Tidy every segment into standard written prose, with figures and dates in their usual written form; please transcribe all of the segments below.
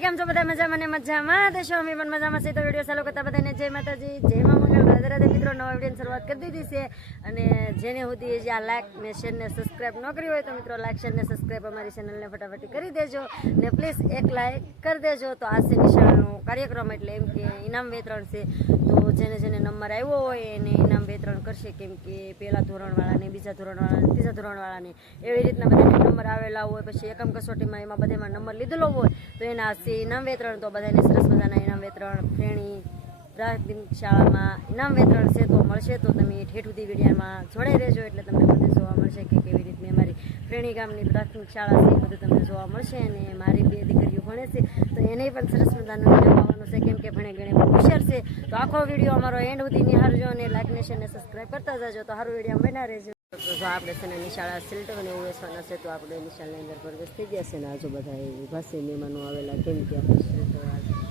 કેમ છો બધા? મજામાં ને મજામાં દેશો. અમે પણ મજામાં છે. તો વિડીયો ચાલુ કરતા બધાને જય માતાજી, જય મા મંગળ. રાધે રાધે મિત્રો. નવા વિડીયોની શરૂઆત કરી દીધી છે અને જેને સુધી જે આ લાઈક ને શેર ને સબસ્ક્રાઈબ ન કરી હોય તો મિત્રો લાઈક શેર ને સબસ્ક્રાઈબ અમારી ચેનલને ફટાફટી કરી દેજો ને પ્લીઝ એક લાઈક કરી દેજો. તો આ છે નિશાળનો કાર્યક્રમ, એટલે એમ કે ઇનામ વિતરણ છે. તો જેને નંબર આવ્યો હોય એને ઇનામ વિતરણ કરશે, કેમ કે પહેલા ધોરણવાળાને, બીજા ધોરણવાળાને, ત્રીજા ધોરણવાળાને એવી રીતના બધાને નંબર આવેલા હોય, પછી એકમ કસોટીમાં એમાં બધામાં નંબર લીધેલો હોય તો એના છે ઇનામ વિતરણ. તો બધાને સરસ મજાના ઇનામ વિતરણ ફેણી પ્રાથમિક શાળામાં ઇનામ વિતરણ છે તો મળશે. તો તમે ઠેઠ સુધી વિડીયોમાં જોડાઈ રહેજો એટલે તમને બધું જોવા મળશે કે કેવી રીતની અમારી ફેણી ગામની પ્રાથમિક શાળા છે એ બધું તમને જોવા મળશે. અને મારી બે દીકરીઓ ભણે છે તો એને પણ સરસ મજાનું ઇનામ આવવાનું છે, કેમ કે ભણે ગણે હોશિયાર છે. તો આખો વિડીયો અમારો એન્ડ સુધી નિહાળજો અને લાઈક ને શેર ને સબસ્ક્રાઈબ કરતા જજો. તો સારું વિડીયો બના રહેજો. તો જો આપણે છે ને નિશાળા સિલ્ટોને ઉવેસવાના છે, તો આપણે નિશાળની અંદર પ્રવેશ થઈ ગયા છે ને આજુ બધા ઊભા છે મહેમાનો આવેલા, કેમ કે આપણે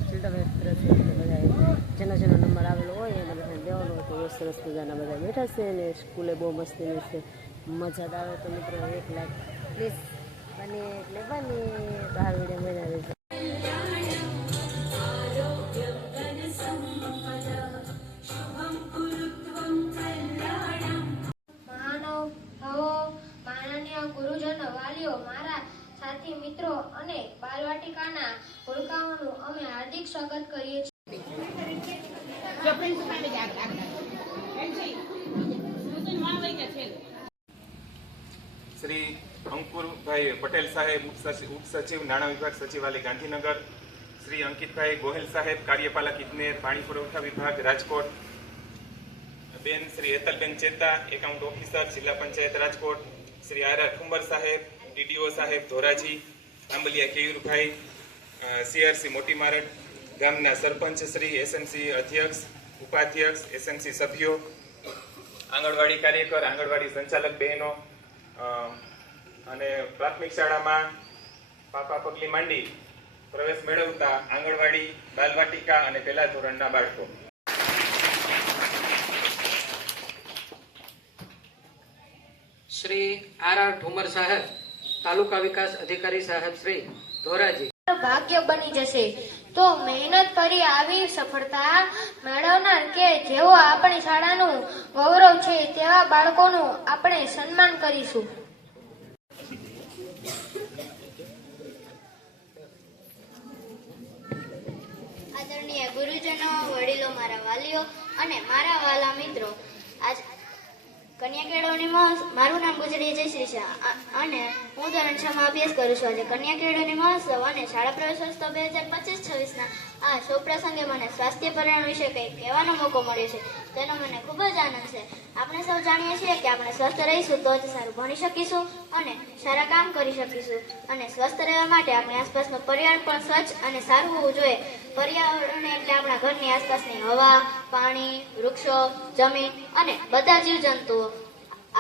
સિલ્ટો બધા જેનો નંબર આવેલો હોય એને બધાને દેવાનો હોય. તો સરસ મજાના બધા બેઠા છે અને સ્કૂલે બહુ મસ્તીની છે, મજા આવે. તો મિત્રો એક લાખ પ્લીઝ બને એટલે બને. તો સારું વિડીયો બના રહેજો. ગુરુજનો, વાલીઓ, મારા સાથી મિત્રો અને બાલવાટિકાના ભૂલકાઓનું અમે હાર્દિક સ્વાગત કરીએ છીએ. શ્રી અંકુરભાઈ પટેલ સાહેબ, ઉપસચિવ નાણાં વિભાગ સચિવાલય ગાંધીનગર. શ્રી અંકિતભાઈ ગોહિલ સાહેબ, કાર્યપાલક ઇજનેર પાણી પુરવઠા વિભાગ રાજકોટ. બેન શ્રી હેતલબેન ચેતા, એકાઉન્ટ ઓફિસર જિલ્લા પંચાયત રાજકોટ. શ્રી આર ઠુંબર સાહેબ, ડીડીઓ સાહેબ ધોરાજી. આંબલિયા કેયુરભાઈ, સીઆરસી મોટી મારડ ગામના સરપંચ શ્રી, એસએમસી અધ્યક્ષ, ઉપાધ્યક્ષ, એસએમસી સભ્યો, આંગણવાડી કાર્યકર, આંગણવાડી સંચાલક બહેનો અને પ્રાથમિક શાળામાં પાપા પગલી માંડી પ્રવેશ મેળવતા આંગણવાડી, બાલવાટિકા અને પહેલા ધોરણના બાળકો. શ્રી આર ઠુમર સાહેબ, તાલુકા વિકાસ અધિકારી સાહેબ શ્રી ધોરાજી. ભાગ્ય બની જશે તો મહેનત કરી આવી સફળતા મેળવનાર કે જેઓ આપણી શાળાનું ગૌરવ છે તેવા બાળકોનું આપણે સન્માન કરીશું. આદરણીય ગુરુજનો, વડીલો, મારા વાલીઓ અને મારા વાલા મિત્રો, આજ કન્યા કેળવણી મહોત્સવ. મારું નામ ગુજરી જયશ્રી છે અને હું ધોરણ 6 માં અભ્યાસ કરું છું. આજે કન્યા કેળવણી મહોત્સવ અને શાળા પ્રવેશોત્સવ 2025-26 આ શુભ પ્રસંગે મને સ્વાસ્થ્ય પર્યાવરણ વિશે કંઈક કહેવાનો મોકો મળ્યો છે, તેનો મને ખૂબ જ આનંદ છે. આપણે સૌ જાણીએ છીએ કે આપણે સ્વસ્થ રહીશું તો જ સારું ભણી શકીશું અને સારા કામ કરી શકીશું. અને સ્વસ્થ રહેવા માટે આપણી આસપાસનું પર્યાવરણ પણ સ્વચ્છ અને સારું હોવું જોઈએ. પર્યાવરણ એટલે આપણા ઘરની આસપાસની હવા, પાણી, વૃક્ષો, જમીન અને બધા જીવજંતુઓ.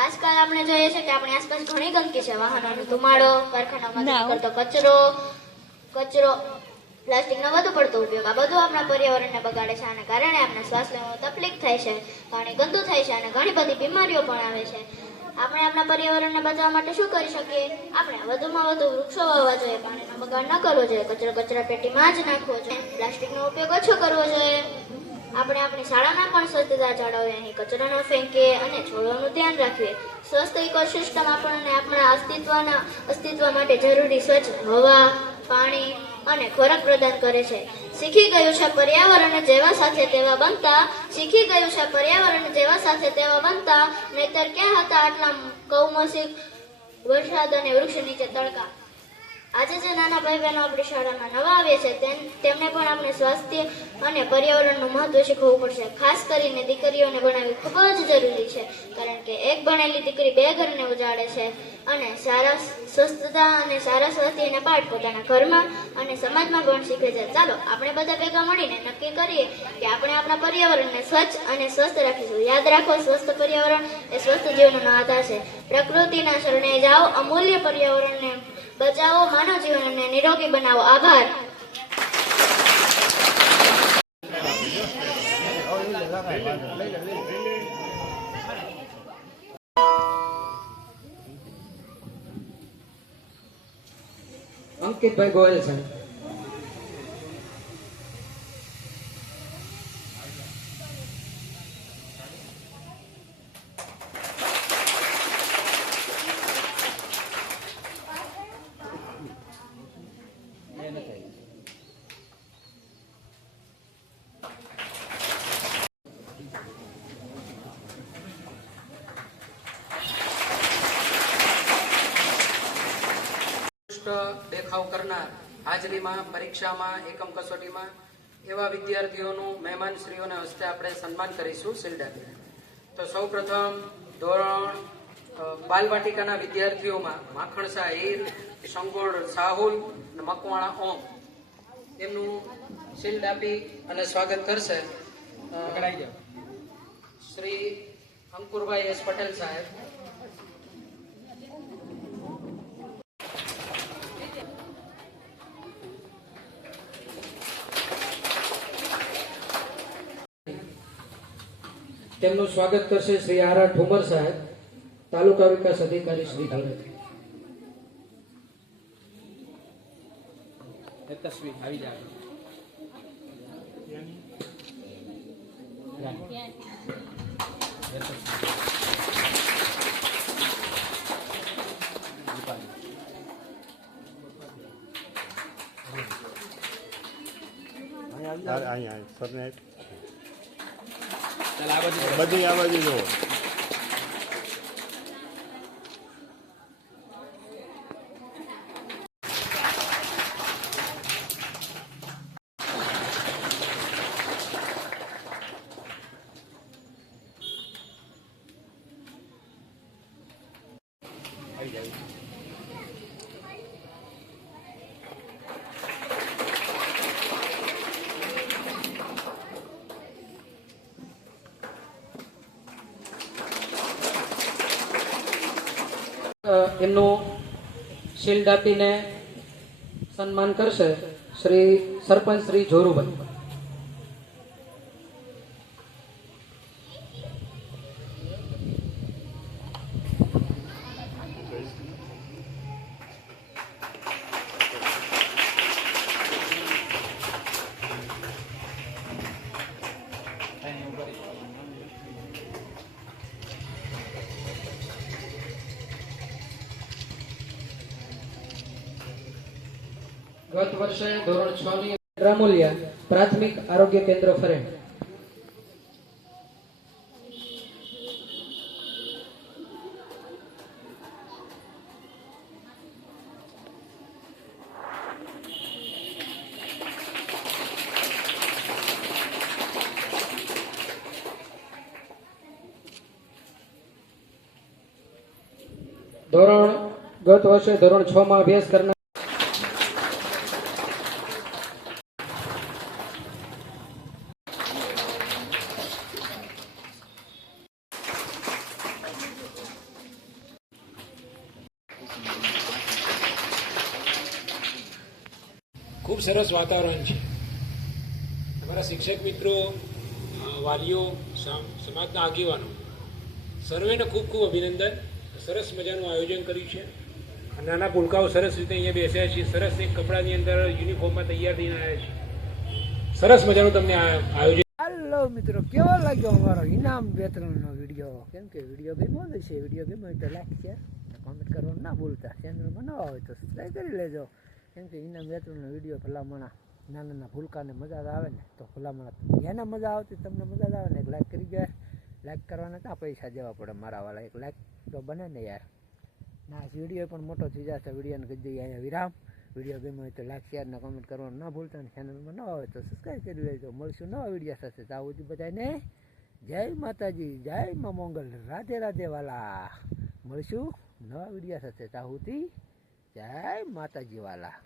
આજકાલ આપણે જોઈએ છે કે આપણી આસપાસ ઘણી ગંદકી છે. વાહનોનો ધુમાડો, કારખાનામાં નીકળતો કચરો, પ્લાસ્ટિકનો વધુ પડતો ઉપયોગ, આ બધું આપણા પર્યાવરણને બગાડે છે. આના કારણે આપણે શ્વાસ લેવામાં તકલીફ થાય છે, પાણી ગંદુ થાય છે અને ઘણી બધી બીમારીઓ પણ આવે છે. આપણે આપણા પર્યાવરણને બચાવવા માટે શું કરી શકીએ? આપણે વધુમાં વધુ વૃક્ષો વાવવા જોઈએ, પાણીનો બગાડ ન કરવો જોઈએ, કચરો કચરા પેટીમાં જ નાખવો જોઈએ, પ્લાસ્ટિકનો ઉપયોગ ઓછો કરવો જોઈએ. આપણે આપણી શાળામાં પણ સ્વચ્છતા જાળવીએ, અહીં કચરો ન ફેંકીએ અને છોડવાનું ધ્યાન રાખીએ. સ્વસ્થ ઇકોસિસ્ટમ આપણને આપણા અસ્તિત્વ માટે જરૂરી સ્વચ્છ હવા, પાણી અને ખોરાક પ્રદાન કરે છે. શીખી ગયું છે પર્યાવરણ જેવા સાથે તેવા બનતા, નહીતર ક્યાં હતા આટલા કૌમોસિક વરસાદ અને વૃક્ષ નીચે તડકા. આજે જે નાના ભાઈ બહેનો આપણી શાળામાં નવા આવ્યા છે તેમને પણ આપણે સ્વાસ્થ્ય અને પર્યાવરણનું મહત્વ શીખવવું પડશે. ખાસ કરીને દીકરીઓને ભણાવવી ખૂબ જ જરૂરી છે, કારણ કે એક ભણેલી દીકરી 2 ઘરને ઉજાડે છે અને સારા સ્વસ્થતા અને સારા સ્વાસ્થ્યના પાઠ પોતાના ઘરમાં અને સમાજમાં પણ શીખે છે. ચાલો આપણે બધા ભેગા મળીને નક્કી કરીએ કે આપણે આપણા પર્યાવરણને સ્વચ્છ અને સ્વસ્થ રાખીશું. યાદ રાખો, સ્વસ્થ પર્યાવરણ એ સ્વસ્થ જીવનનો આધાર છે. પ્રકૃતિના શરણે જાઓ, અમૂલ્ય પર્યાવરણને બચાવો, માનવ જીવનને નિરોગી બનાવો. આભાર. અંકિતભાઈ ગોયલ સાહેબ. ઉત્કૃષ્ટ દેખાવ કરનાર હાજરીમાં, પરીક્ષામાં, એકમ કસોટીમાં એવા વિદ્યાર્થીઓનું મહેમાનશ્રીઓના હસ્તે આપણે સન્માન કરીશું શિલ્ડ આપીને. તો સૌ પ્રથમ ધોરણ બાલવાટિકાના વિદ્યાર્થીઓમાં માખણ શાહ હીર, સંગોળ સાહુલ અને મકવાણા ઓમ એમનું શિલ્ડ આપી અને સ્વાગત કરશે શ્રી અંકુરભાઈ એસ પટેલ સાહેબ. તેમનું સ્વાગત કરશે શ્રી આર આર ઠુમર સાહેબ, તાલુકા વિકાસ અધિકારી શ્રી ધોરડ. તસવીર આવી જાય. અહીંયા સરને બધી આ બાજુ જુઓ. એમનું શિલ્ડ આપીને સન્માન કરશે શ્રી સરપંચ શ્રી જોરુભાઈ. ગત વર્ષે ધોરણ 6 ની રામોલિયા પ્રાથમિક આરોગ્ય કેન્દ્ર ફરેણ. ગત વર્ષે ધોરણ 6 માં અભ્યાસ કરનાર ખૂબ સરસ વાતાવરણ છે. અમારા શિક્ષક મિત્રો, વાલીઓ, સમાજના આગેવાનો સર્વેને ખૂબ ખૂબ અભિનંદન. સરસ મજાનું આયોજન કર્યું છે. નાના પુલકાઓ સરસ રીતે અહીંયા બેસ્યા છે. સરસ એક કપડાની અંદર યુનિફોર્મમાં તૈયાર થઈને આવ્યા છે. સરસ મજાનું તમને આયોજન. હાલો મિત્રો, કેવો લાગ્યો અમારો ઇનામ વિતરણનો વિડીયો? કેમ કે વિડીયો ગમ્યો છે, વિડીયો ગમ્યો તો લાઈક શેર કોમેન્ટ કરવાનું ના ભૂલતા. ચેનલમાં નવા હોય તો સબસ્ક્રાઈબ કરી લેજો. કેમ કે ઇનામ વિતરણનો વિડીયો ભલામણા નાના ભૂલકાને મજા આવે ને તો ભલામણા એને મજા આવતી તમને મજા આવે ને એક લાઈક કરી જાય. લાઈક કરવાના ક્યાં પૈસા દેવા પડે મારા વાળા, એક લાઈક તો બને ને યાર. ના વિડીયો પણ મોટો થઈ જશે. વિડીયોને કહી દઈએ અહીંયા વિરામ. વિડીયો ગમ્યો હોય તો લાઈક શેર ને કમેન્ટ કરવાનું ના ભૂલતા. ને ચેનલમાં નવા હોય તો સબસ્ક્રાઈબ કરી લેજો. મળશું નવા વિડીયો સાથે. ત્યાં સુધી બધાને જય માતાજી, જય મા મોંગલ, રાધે રાધે વાલા. મળશું નવા વિડીયો સાથે. ત્યાં સુધી જય માતાજી વાલા.